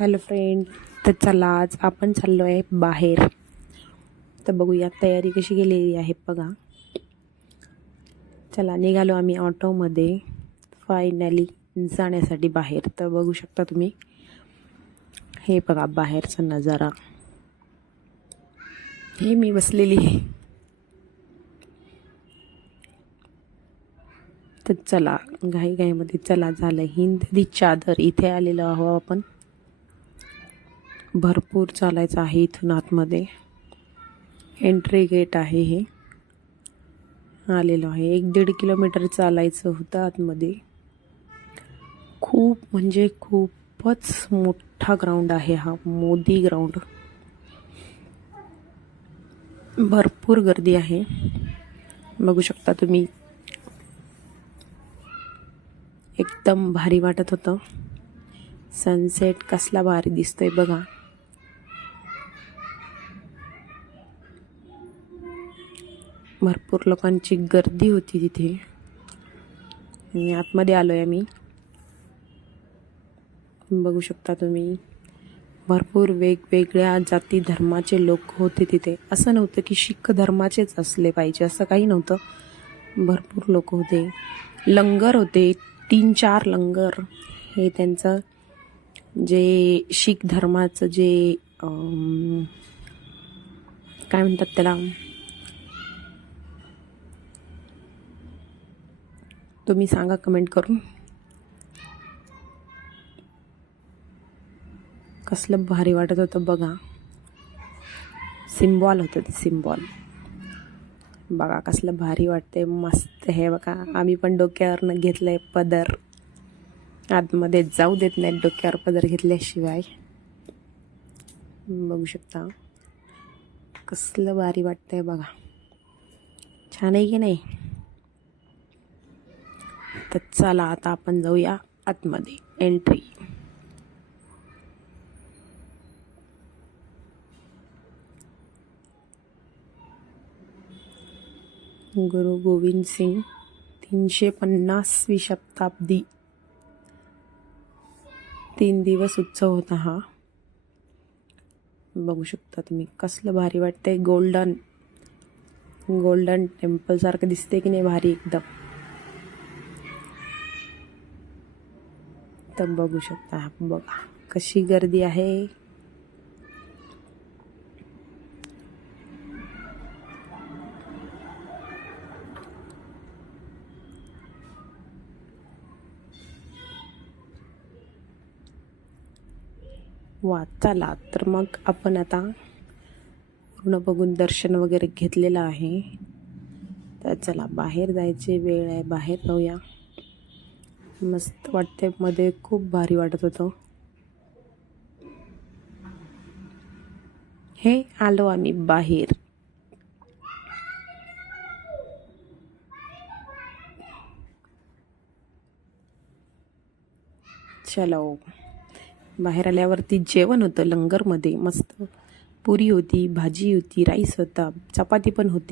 Hello friend, तर चला आज आपण चाललो आहे बाहेर. तर बघूया तयारी कशी गेलेली आहे बघा. चला निघालो आम्ही ऑटोमध्ये फायनली जाण्यासाठी बाहेर. तर बघू शकता तुम्ही, हे बघा बाहेरचा नजारा. हे मी बसलेली आहे. तर चला घाईमध्ये चला झालं. हिंद दी चादर इथे आलेलो आहो आपण. भरपूर चालायचं आहे इथून आतमध्ये. एंट्री गेट आहे हे. आलेलो आहे 1-1.5 किलोमीटर चालायचं होतं आतमध्ये. खूप म्हणजे खूपच मोठा ग्राउंड आहे हा, मोदी ग्राउंड. भरपूर गर्दी आहे, बघू शकता तुम्ही. एकदम भारी वाटत होतं. सनसेट कसला भारी दिसतोय बघा. भरपूर लोकांची गर्दी होती तिथे. आणि आतमध्ये आलोय आम्ही, बघू शकता तुम्ही. भरपूर वेगवेगळ्या जाती धर्माचे लोक होते तिथे. असं नव्हतं की शीख धर्माचेच असले पाहिजे, असं काही नव्हतं. भरपूर लोक होते. लंगर होते 3-4 लंगर. हे त्यांचं जे शीख धर्माचं जे काय म्हणतात त्याला, तुम्ही सांगा कमेंट करून. कसलं भारी वाटत होतं बघा. सिम्बॉल होतं ते, सिम्बॉल बघा कसलं भारी वाटते. मस्त हे बघा. आम्ही पण डोक्यावरनं घेतलंय पदर. आतमध्ये जाऊ देत नाहीत डोक्यावर पदर घेतल्याशिवाय. बघू शकता कसलं भारी वाटतंय बघा. छान आहे की नाही. तर चला आता आपण जाऊया आतमध्ये. एंट्री. गुरु गोविंद सिंग 350वी शताब्दी. 3 दिवस उत्सव होता हा. बघू शकता तुम्ही कसलं भारी वाटतंय. गोल्डन टेम्पल सारखं दिसते की नाही, भारी एकदम. तर बघू शकता बघा कशी गर्दी आहे. वा, चला तर मग आपण आता पूर्ण बघून दर्शन वगैरे घेतलेलं आहे. तर चला बाहेर जायची वेळ आहे, बाहेर जाऊया. मस्त वाटते, मध्ये खूप भारी वाटत होतं. हे आलो आम्ही बाहेर. चलो, बाहेर आल्यावरती जेवण होतं लंगरमध्ये. मस्त पुरी होती, भाजी होती, राईस होता, चपाती पण होती.